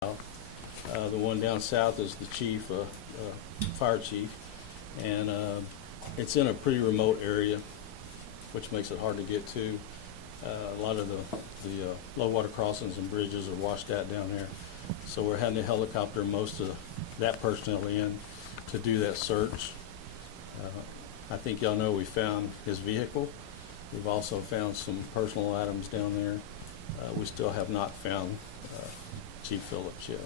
The one down south is the chief, fire chief, and it's in a pretty remote area, which makes it hard to get to. A lot of the low water crossings and bridges are washed out down there, so we're having to helicopter most of that personnel in to do that search. I think y'all know we found his vehicle. We've also found some personal items down there. We still have not found Chief Phillips yet.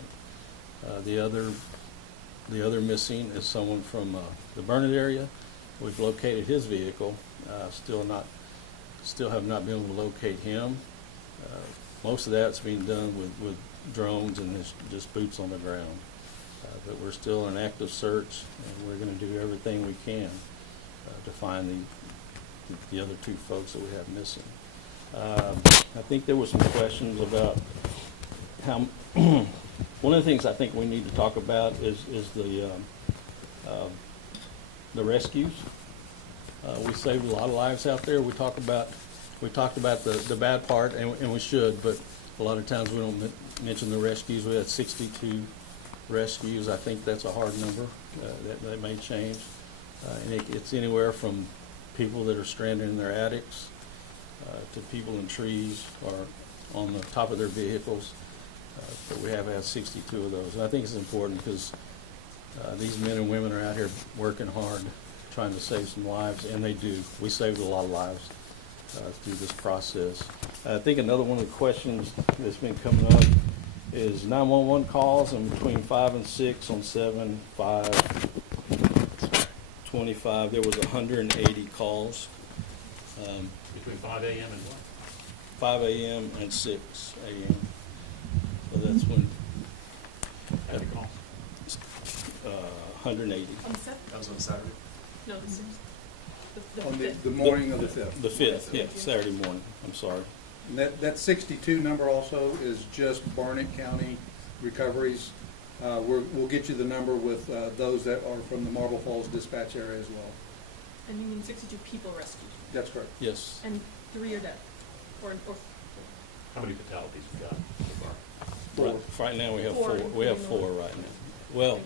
The other missing is someone from the Burnet area. We've located his vehicle. Still have not been able to locate him. Most of that's being done with drones and just boots on the ground. But we're still in active search, and we're going to do everything we can to find the other two folks that we have missing. I think there were some questions about how. One of the things I think we need to talk about is the rescues. We saved a lot of lives out there. We talked about the bad part, and we should, but a lot of times we don't mention the rescues. We had 62 rescues. I think that's a hard number. That may change. And it's anywhere from people that are stranded in their attics to people in trees or on the top of their vehicles. But we have had 62 of those. And I think it's important because these men and women are out here working hard, trying to save some lives, and they do. We saved a lot of lives through this process. I think another one of the questions that's been coming up is 911 calls, and between 5 and 6 on 7, 5, 25, there was 180 calls. Between 5 a.m. and what? 5 a.m. and 6 a.m. So that's when. How many calls? 180. On the 7th? That was on Saturday? No, the 6th. On the 5th. morning of the 5th. The 5th, yeah, Saturday morning. I'm sorry. And that 62 number also is just Burnet County recoveries. We'll get you the number with those that are from the Marble Falls dispatch area as well. And you mean 62 people rescued? That's correct. Yes. And 3 are dead? Or How many fatalities we got so far? Four. Right now we have Four. four. We have 4 right now. Well,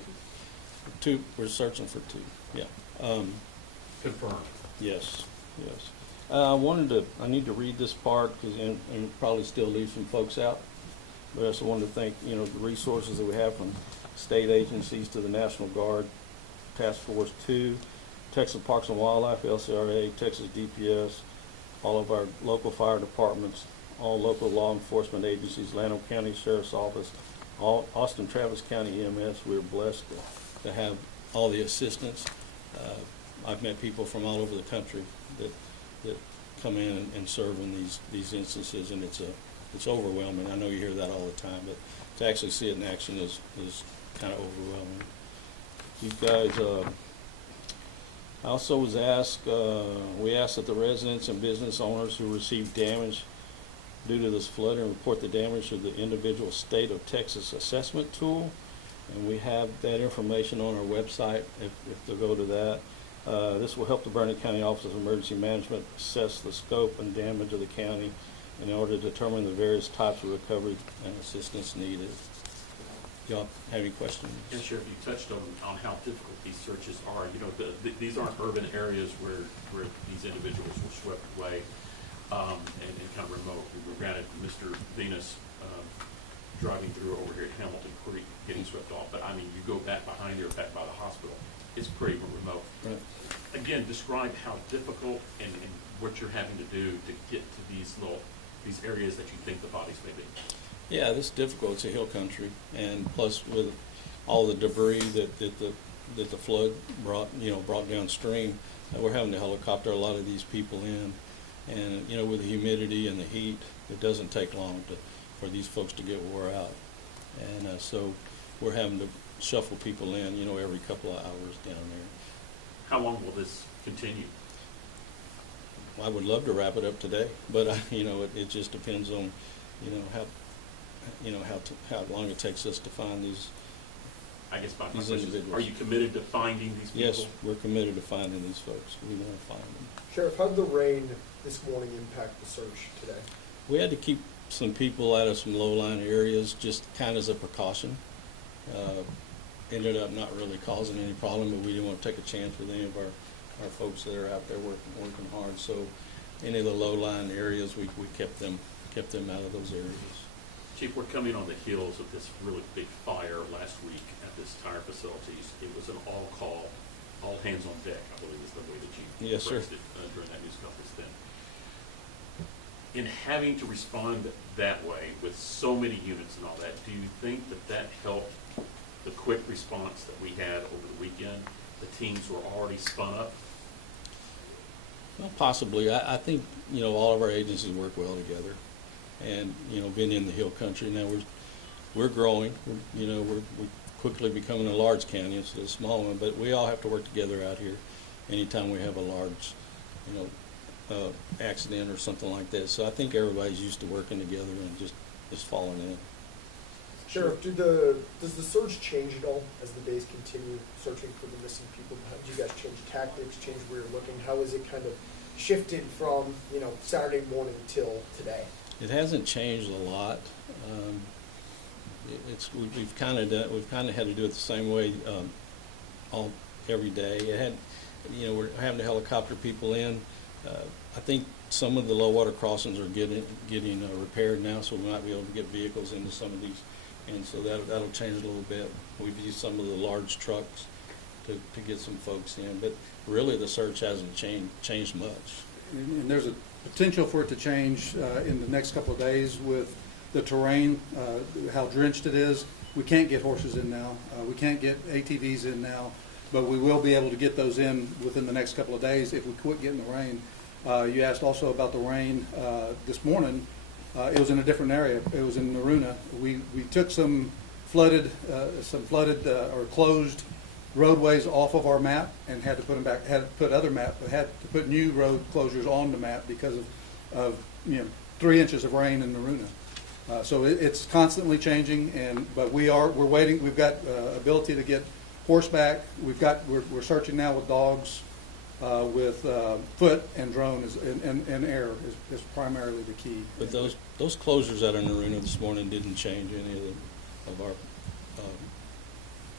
2. We're searching for 2. Yeah. Confirmed. Yes. Yes. I need to read this part and probably still leave some folks out. But I also wanted to thank the resources that we have from state agencies to the National Guard, Task Force 2, Texas Parks and Wildlife, LCRA, Texas DPS, all of our local fire departments, all local law enforcement agencies, Llano County Sheriff's Office, all Austin Travis County EMS. We're blessed to have all the assistance. I've met people from all over the country that come in and serve in these instances, and it's overwhelming. I know you hear that all the time, but to actually see it in action is kind of overwhelming. You guys, I also was asked, we asked that the residents and business owners who received damage due to this flooding report the damage to the individual state of Texas assessment tool, and we have that information on our website if they'll go to that. This will help the Burnet County Office of Emergency Management assess the scope and damage of the county in order to determine the various types of recovery and assistance needed. Y'all have any questions? Yes, Sheriff, you touched on how difficult these searches are. These aren't urban areas where these individuals were swept away and kind of remote. We were granted Mr. Venus driving through over here at Hamilton Creek, getting swept off. But I mean, you go back behind here, back by the hospital, it's pretty remote. Right. Again, describe how difficult and what you're having to do to get to these areas that you think the bodies may be. Yeah, this is difficult. It's a hill country, and plus with all the debris that the flood brought downstream, we're having to helicopter a lot of these people in, and with the humidity and the heat, it doesn't take long for these folks to get wore out, and so we're having to shuffle people in, every couple of hours down there. How long will this continue? I would love to wrap it up today, but it just depends on how long it takes us to find these. I guess my these question is, individuals. are you committed to finding these people? Yes, we're committed to finding these folks. We want to find them. Sheriff, how did the rain this morning impact the search today? We had to keep some people out of some low-lying areas just kind of as a precaution. Ended up not really causing any problem, but we didn't want to take a chance with any of our folks that are out there working hard. So any of the low-lying areas, we kept them out of those areas. Chief, we're coming on the heels of this really big fire last week at this tire facilities. It was an all-call, all hands on deck, I believe is the way the chief Yes, sir. phrased it during that news conference then. In having to respond that way with so many units and all that, do you think that helped the quick response that we had over the weekend? The teams were already spun up? Well, possibly. I think, all of our agencies work well together. And, being in the hill country now, we're growing. We're quickly becoming a large county instead of a small one, but we all have to work together out here anytime we have a large, accident or something like that. So I think everybody's used to working together and just falling in. Sheriff, does the search change at all as the days continue searching for the missing people? How do you guys change tactics, change where you're looking? How has it kind of shifted from, Saturday morning till today? It hasn't changed a lot. We've kind of had to do it the same way every day. We're having to helicopter people in. I think some of the low water crossings are getting repaired now, so we might be able to get vehicles into some of these, and so that'll change a little bit. We've used some of the large trucks to get some folks in, but really the search hasn't changed much. And there's a potential for it to change in the next couple of days with the terrain, how drenched it is. We can't get horses in now. We can't get ATVs in now, but we will be able to get those in within the next couple of days if we quit getting the rain. You asked also about the rain this morning. It was in a different area. It was in Naruna. We took some flooded or closed roadways off of our map and had to put them back. Had to put new road closures on the map because of 3 inches of rain in Naruna. So it's constantly changing, but we're waiting. We've got ability to get horseback. We're searching now with dogs, with foot and drone and air is primarily the key. But those closures out of Naruna this morning didn't change any of our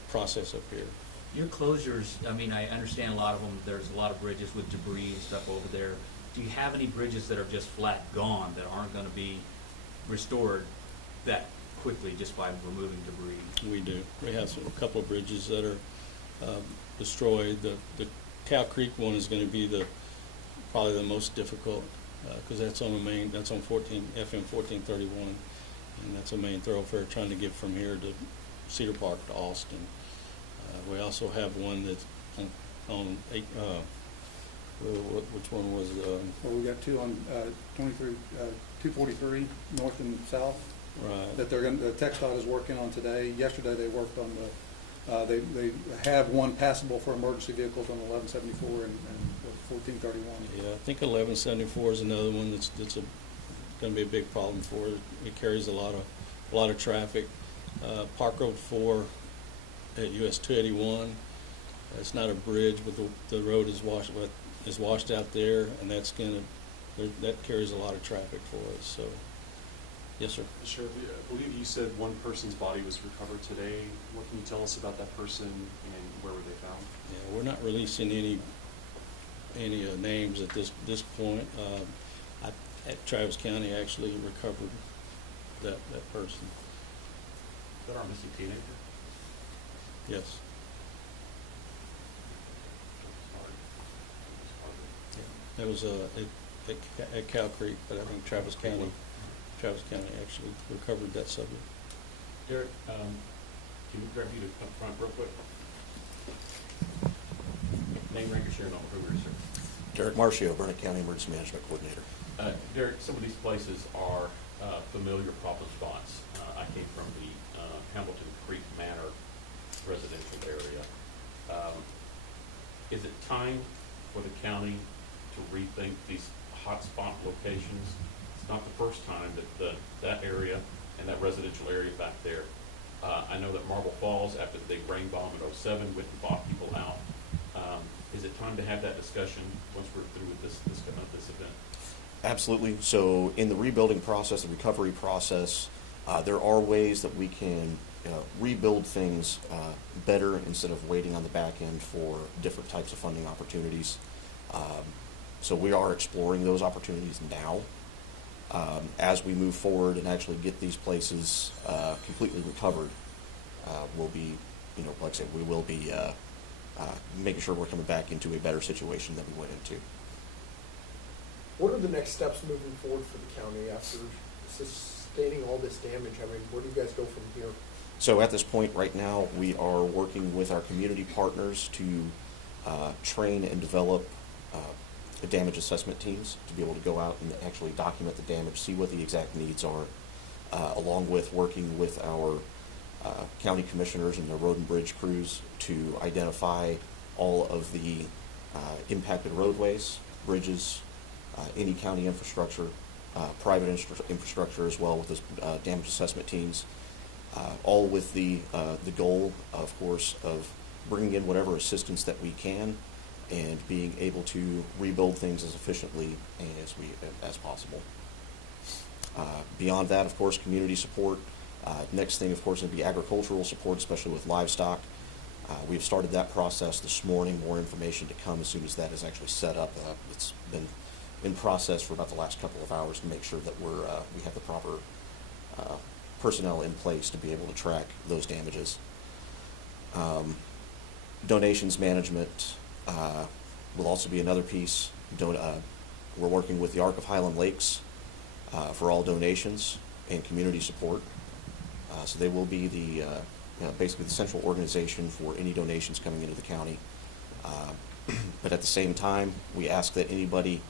process up here. Your closures, I understand a lot of them, there's a lot of bridges with debris and stuff over there. Do you have any bridges that are just flat gone, that aren't going to be restored that quickly just by removing debris? We do. We have a couple of bridges that are destroyed. The Cow Creek one is going to be probably the most difficult because that's on FM 1431, and that's a main thoroughfare trying to get from here to Cedar Park to Austin. We also have one that's on which one was? Well, we got two on 243 north and south. Right. That the TxDOT is working on today. Yesterday they worked on they have one passable for emergency vehicles on 1174 and 1431. Yeah, I think 1174 is another one that's going to be a big problem for it. It carries a lot of traffic. Park Road 4 at US 281. It's not a bridge, but the road is washed out there, and that carries a lot of traffic for us. So, yes, sir. Sure. I believe you said one person's body was recovered today. What can you tell us about that person and where were they found? Yeah, we're not releasing any names at this point. At Travis County actually recovered that person. Is that our missing teenager? Yes. Yeah. That was at Cow Creek, but I think Travis County actually recovered that subject. Derek, can we grab you to up front real quick? Name, rank, or share number, who are you, sir? Derek Marcio, Burnet County Emergency Management Coordinator. Derek, some of these places are familiar problem spots. I came from the Hamilton Creek Manor residential area. Is it time for the county to rethink these hotspot locations? It's not the first time that area and that residential area back there. I know that Marble Falls, after the big rain bomb in '07, went and bought people out. Is it time to have that discussion once we're through with this event? Absolutely. So in the rebuilding process, the recovery process, there are ways that we can rebuild things better instead of waiting on the back end for different types of funding opportunities. So we are exploring those opportunities now. As we move forward and actually get these places completely recovered, we'll be, like I said, we will be making sure we're coming back into a better situation than we went into. What are the next steps moving forward for the county after sustaining all this damage? I mean, where do you guys go from here? So at this point right now, we are working with our community partners to train and develop damage assessment teams to be able to go out and actually document the damage, see what the exact needs are, along with working with our county commissioners and the road and bridge crews to identify all of the impacted roadways, bridges, any county infrastructure, private infrastructure as well with those damage assessment teams, all with the goal, of course, of bringing in whatever assistance that we can and being able to rebuild things as efficiently as possible. Beyond that, of course, community support. Next thing, of course, would be agricultural support, especially with livestock. We've started that process this morning. More information to come as soon as that is actually set up. It's been in process for about the last couple of hours to make sure that we have the proper personnel in place to be able to track those damages. Donations management will also be another piece. We're working with the Arc of Highland Lakes for all donations and community support. So they will be the basically the central organization for any donations coming into the county. But at the same time, we ask that anybody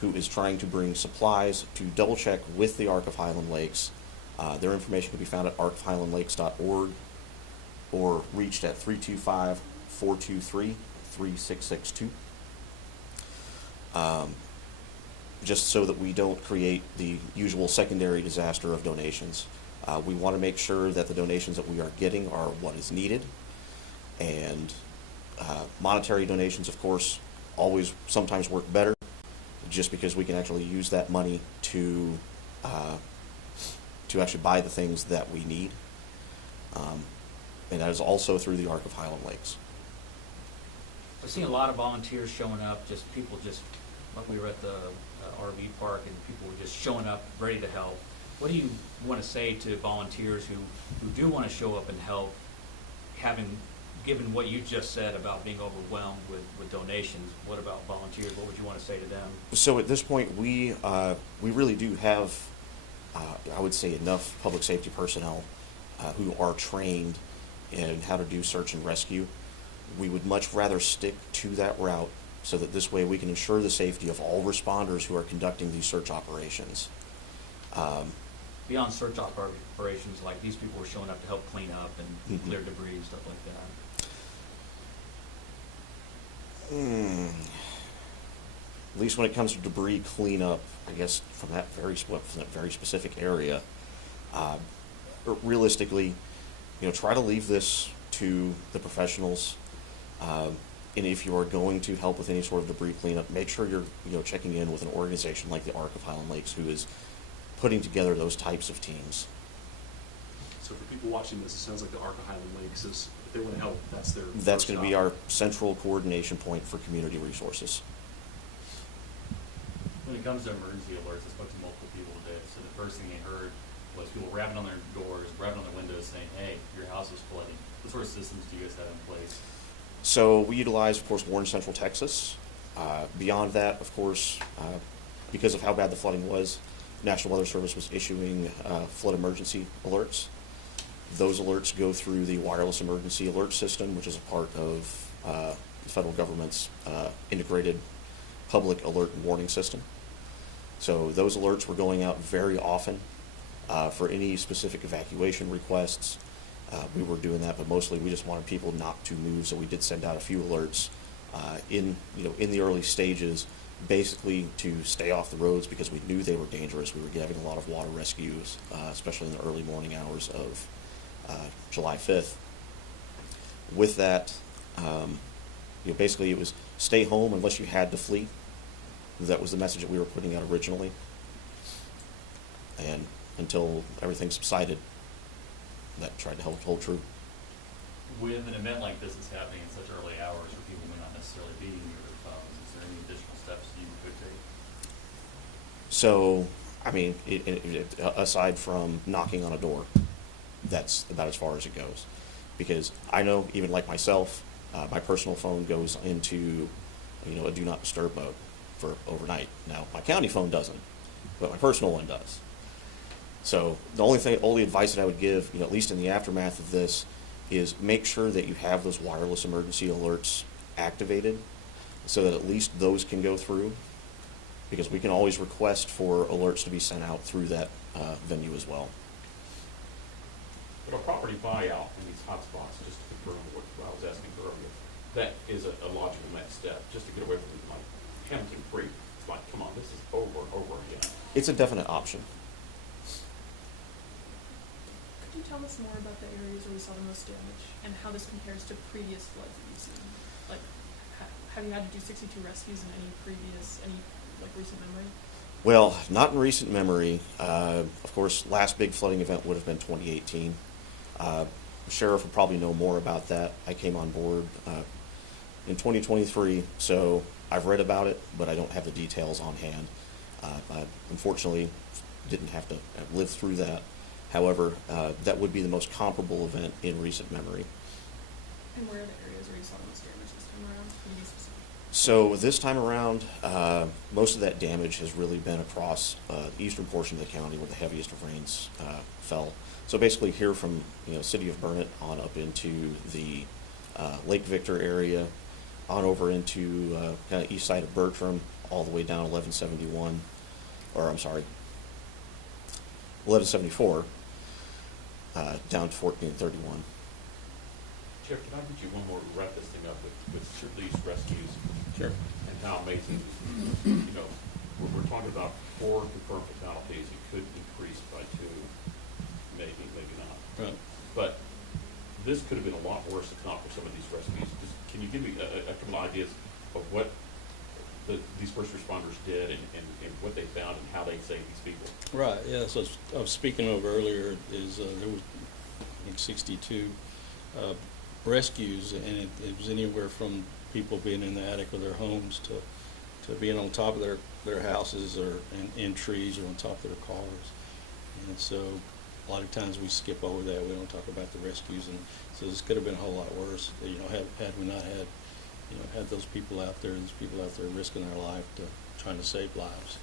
who is trying to bring supplies to double check with the Arc of Highland Lakes. Their information can be found at arcofhighlandlakes.org or reached at 325-423-3662. Just so that we don't create the usual secondary disaster of donations. We want to make sure that the donations that we are getting are what is needed. And monetary donations, of course, always sometimes work better, just because we can actually use that money to actually buy the things that we need. And that is also through the Arc of Highland Lakes. I've seen a lot of volunteers showing up, people like we were at the RV park and people were just showing up ready to help. What do you want to say to volunteers who do want to show up and help, given what you just said about being overwhelmed with donations? What about volunteers? What would you want to say to them? So at this point, we really do have, I would say, enough public safety personnel who are trained in how to do search and rescue. We would much rather stick to that route so that this way we can ensure the safety of all responders who are conducting these search operations. Beyond search operations, like these people were showing up to help clean up and clear debris and stuff like that. At least when it comes to debris cleanup, I guess from that very specific area, realistically, try to leave this to the professionals. And if you are going to help with any sort of debris cleanup, make sure you're checking in with an organization like the Arc of Highland Lakes, who is putting together those types of teams. So for people watching this, it sounds like the Arc of Highland Lakes is, if they want to help, that's their That's going to be our central coordination point for community resources. When it comes to emergency alerts, I spoke to multiple people today. So the first thing they heard was people rapping on their doors, rapping on their windows saying, hey, your house is flooding. What sort of systems do you guys have in place? So we utilize, of course, Warren Central Texas. Beyond that, of course, because of how bad the flooding was, National Weather Service was issuing flood emergency alerts. Those alerts go through the wireless emergency alert system, which is a part of the federal government's integrated public alert and warning system. So those alerts were going out very often for any specific evacuation requests. We were doing that, but mostly we just wanted people not to move. So we did send out a few alerts in the early stages, basically to stay off the roads because we knew they were dangerous. We were having a lot of water rescues, especially in the early morning hours of July 5th. With that, basically it was stay home unless you had to flee. That was the message that we were putting out originally. And until everything subsided, that tried to hold true. With an event like this that's happening in such early hours where people may not necessarily be near their phones, is there any additional steps you could take? So, I mean, aside from knocking on a door, that's about as far as it goes. Because I know, even like myself, my personal phone goes into, a do not disturb mode for overnight. Now, my county phone doesn't, but my personal one does. So the only advice that I would give, at least in the aftermath of this, is make sure that you have those wireless emergency alerts activated so that at least those can go through, because we can always request for alerts to be sent out through that venue as well. But a property buyout in these hotspots, just to confirm what I was asking earlier, that is a logical next step, just to get away from like Hamilton Creek. It's like, come on, this is over and over again. It's a definite option. Could you tell us more about the areas where we saw the most damage and how this compares to previous floods that you've seen? Like, have you had to do 62 rescues in any recent memory? Well, not in recent memory. Of course, last big flooding event would have been 2018. Sheriff would probably know more about that. I came on board in 2023, so I've read about it, but I don't have the details on hand. I unfortunately didn't have to live through that. However, that would be the most comparable event in recent memory. And where are the areas where you saw the most damage this time around? Can you be specific? So this time around, most of that damage has really been across the eastern portion of the county where the heaviest of rains fell. So basically here from city of Burnet on up into the Lake Victor area, on over into kind of east side of Bertram, all the way down 1171, or I'm sorry, 1174, down to 1431. Jeff, can I get you one more to wrap this thing up with these rescues? Sure. And how amazing, we're talking about 4 confirmed fatalities. It could increase by 2, maybe not. Right. But this could have been a lot worse if not for some of these rescues. Can you give me a couple of ideas of what these first responders did and what they found and how they saved these people? Right, yeah, so I was speaking of earlier is there was, I think, 62 rescues, and it was anywhere from people being in the attic of their homes to being on top of their houses or in trees or on top of their cars. And so a lot of times we skip over that. We don't talk about the rescues, and so this could have been a whole lot worse. Had we not had had those people out there risking their life trying to save lives.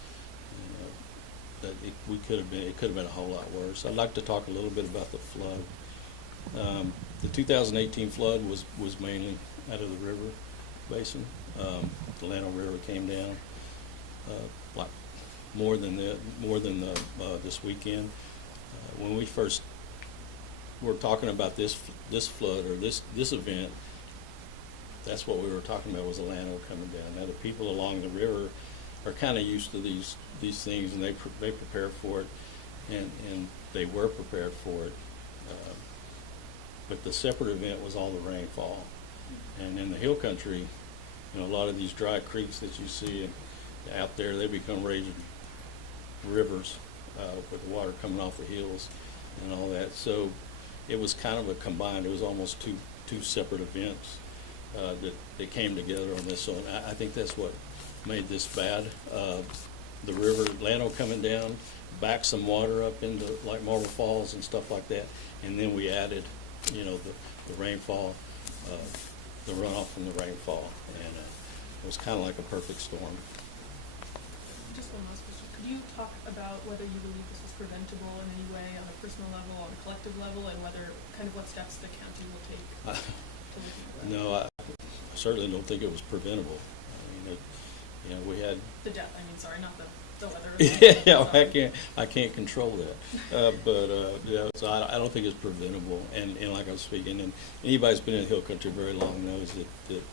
That it could have been a whole lot worse. I'd like to talk a little bit about the flood. The 2018 flood was mainly out of the river basin. The Llano River came down like more than this weekend. When we first were talking about this flood or this event, that's what we were talking about, was the Llano coming down. Now the people along the river are kind of used to these things, and they prepare for it, and they were prepared for it. But the separate event was all the rainfall, and in the hill country, a lot of these dry creeks that you see out there, they become raging rivers with water coming off the hills and all that. So it was kind of a combined. It was almost two separate events that they came together on this. So I think that's what made this bad. The river, Llano coming down, backed some water up into like Marble Falls and stuff like that, and then we added, the rainfall, the runoff from the rainfall, and it was kind of like a perfect storm. Just one last question. Could you talk about whether you believe this was preventable in any way on a personal level, on a collective level, and what steps the county will take to look into that? No, I certainly don't think it was preventable. I mean, we had The death, not the weather. yeah, I can't control that. So I don't think it's preventable. And like I was speaking, and anybody who's been in hill country very long knows that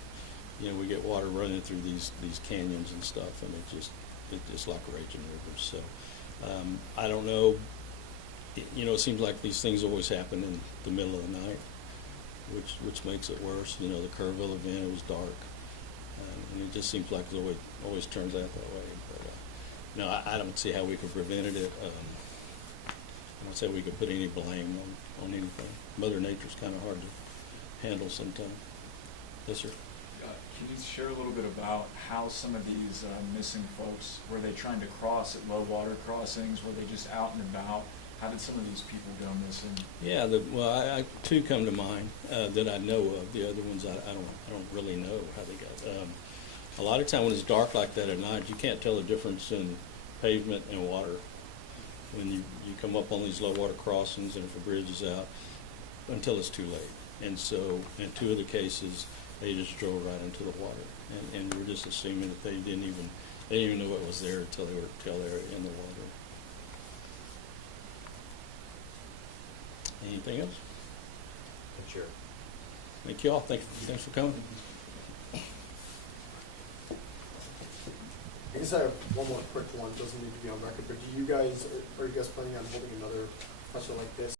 we get water running through these canyons and stuff, and it's just like raging rivers. So I don't know. It seems like these things always happen in the middle of the night, which makes it worse. The Kerrville event, it was dark, And it just seems like it always turns out that way. But, no, I don't see how we could prevent it. I don't say we could put any blame on anything. Mother Nature's kind of hard to handle sometimes. Yes, sir. Can you share a little bit about how some of these missing folks, were they trying to cross at low water crossings? Were they just out and about? How did some of these people go missing? Yeah, well, I two come to mind that I know of. The other ones I don't really know how they got. A lot of time when it's dark like that at night, you can't tell the difference in pavement and water when you come up on these low water crossings and if a bridge is out until it's too late. And so in two of the cases, they just drove right into the water, and we're just assuming that they didn't even know what was there until they were in the water. Anything else? Sure. Thank you all. Thanks for coming. I guess I have one more quick one. Doesn't need to be on record, but are you guys planning on holding another pressure like this